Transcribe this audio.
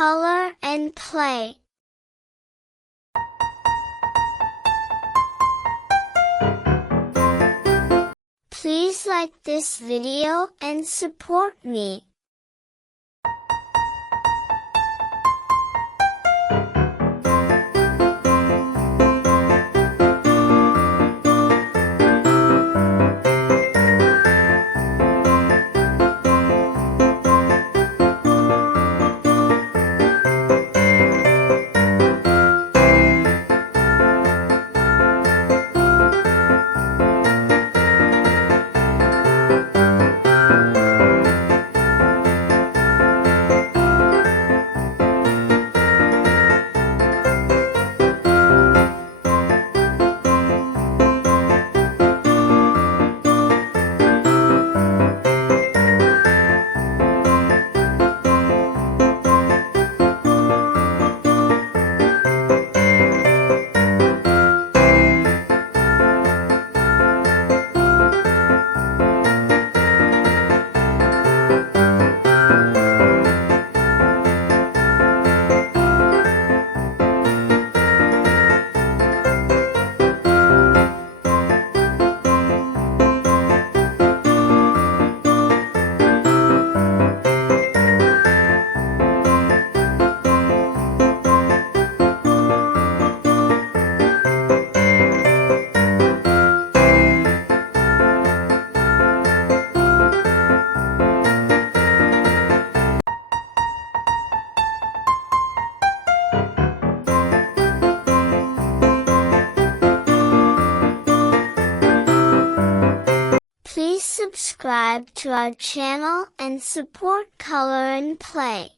color and play. Please like this video and support me. Please subscribe to our channel and support Color and Play.